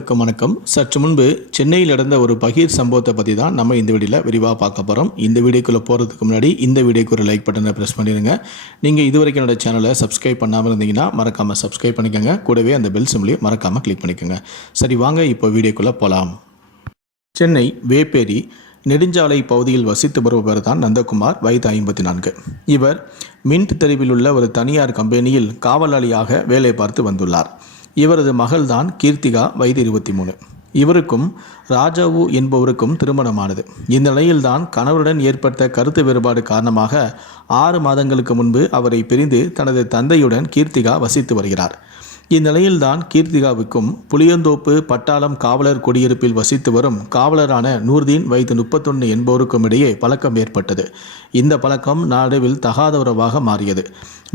வணக்கம். சற்று முன்பு சென்னையில் நடந்த ஒரு பகீர் சம்பவத்தை பற்றி தான் நம்ம இந்த வீடியோவில் விரிவாக பார்க்க போகிறோம். இந்த வீடியோக்குள்ளே போகிறதுக்கு முன்னாடி இந்த வீடியோக்கு ஒரு லைக் பட்டனை ப்ரெஸ் பண்ணிடுங்க. நீங்கள் இதுவரைக்கும் என்னோட சேனலை சப்ஸ்கிரைப் பண்ணாமல் இருந்தீங்கன்னா மறக்காமல் சப்ஸ்கிரைப் பண்ணிக்கோங்க. கூடவே அந்த பெல் சிம்லையும் மறக்காமல் கிளிக் பண்ணிக்கோங்க. சரி, வாங்க இப்போ வீடியோக்குள்ளே போகலாம். சென்னை வேப்பேரி நெடுஞ்சாலை பகுதியில் வசித்து வருபவர் தான் நந்தகுமார், வயது 54. இவர் மின்ட் தெருவில் உள்ள ஒரு தனியார் கம்பெனியில் காவலாளியாக வேலை பார்த்து வந்துள்ளார். இவரது மகள்தான் கீர்த்திகா, வயது 23. இவருக்கும் ராஜாவு என்பவருக்கும் திருமணமானது. இந்த நிலையில்தான் கணவருடன் ஏற்பட்ட கருத்து வேறுபாடு காரணமாக 6 மாதங்களுக்கு முன்பு அவரை பிரிந்து தனது தந்தையுடன் கீர்த்திகா வசித்து வருகிறார். இந்நிலையில்தான் கீர்த்திகாவுக்கும் புளியந்தோப்பு பட்டாளம் காவலர் குடியிருப்பில் வசித்து வரும் காவலரான நூர்தீன், வயது 31 என்பவருக்கும் இடையே பழக்கம் ஏற்பட்டது. இந்த பழக்கம் நாடுவில் தகாத உறவாக மாறியது.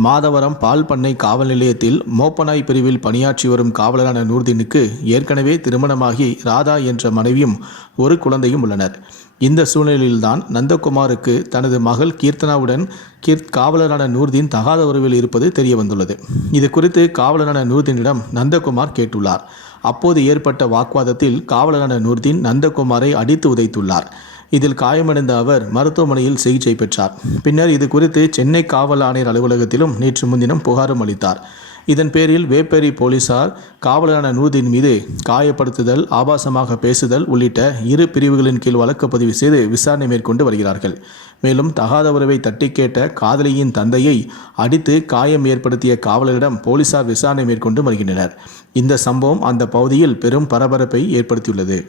மாதவரம் பால் பண்ணை காவல் நிலையத்தில் மோப்பனாய் பிரிவில் பணியாற்றி வரும் காவலரான நூர்தீனுக்கு ஏற்கனவே திருமணமாகி ராதா என்ற மனைவியும் ஒரு குழந்தையும் உள்ளனர். இந்த சூழ்நிலையில்தான் நந்தகுமாருக்கு தனது மகள் கீர்த்தனாவுடன் காவலரான நூர்தீன் தகாத உறவில் இருப்பது தெரிய வந்துள்ளது. இது குறித்து காவலரான நூர்தீனிடம் நந்தகுமார் கேட்டுள்ளார். அப்போது ஏற்பட்ட வாக்குவாதத்தில் காவலரான நூர்தீன் நந்தகுமாரை அடித்து உதைத்துள்ளார். இதில் காயமடைந்த அவர் மருத்துவமனையில் சிகிச்சை பெற்றார். பின்னர் இது குறித்து சென்னை காவல் ஆணையர் அலுவலகத்திலும் நேற்று முன்தினம் புகாரும் அளித்தார். இதன் பேரில் வேப்பேரி போலீசார் காவலரான நூர்தீன் மீது காயப்படுத்துதல், ஆபாசமாக பேசுதல் உள்ளிட்ட 2 பிரிவுகளின் கீழ் வழக்கு பதிவு செய்து விசாரணை மேற்கொண்டு வருகிறார்கள். மேலும் தகாத உறவை தட்டி கேட்ட காதலியின் தந்தையை அடித்து காயம் ஏற்படுத்திய காவலரிடம் போலீசார் விசாரணை மேற்கொண்டு வருகின்றனர். இந்த சம்பவம் அந்த பகுதியில் பெரும் பரபரப்பை ஏற்படுத்தியுள்ளது.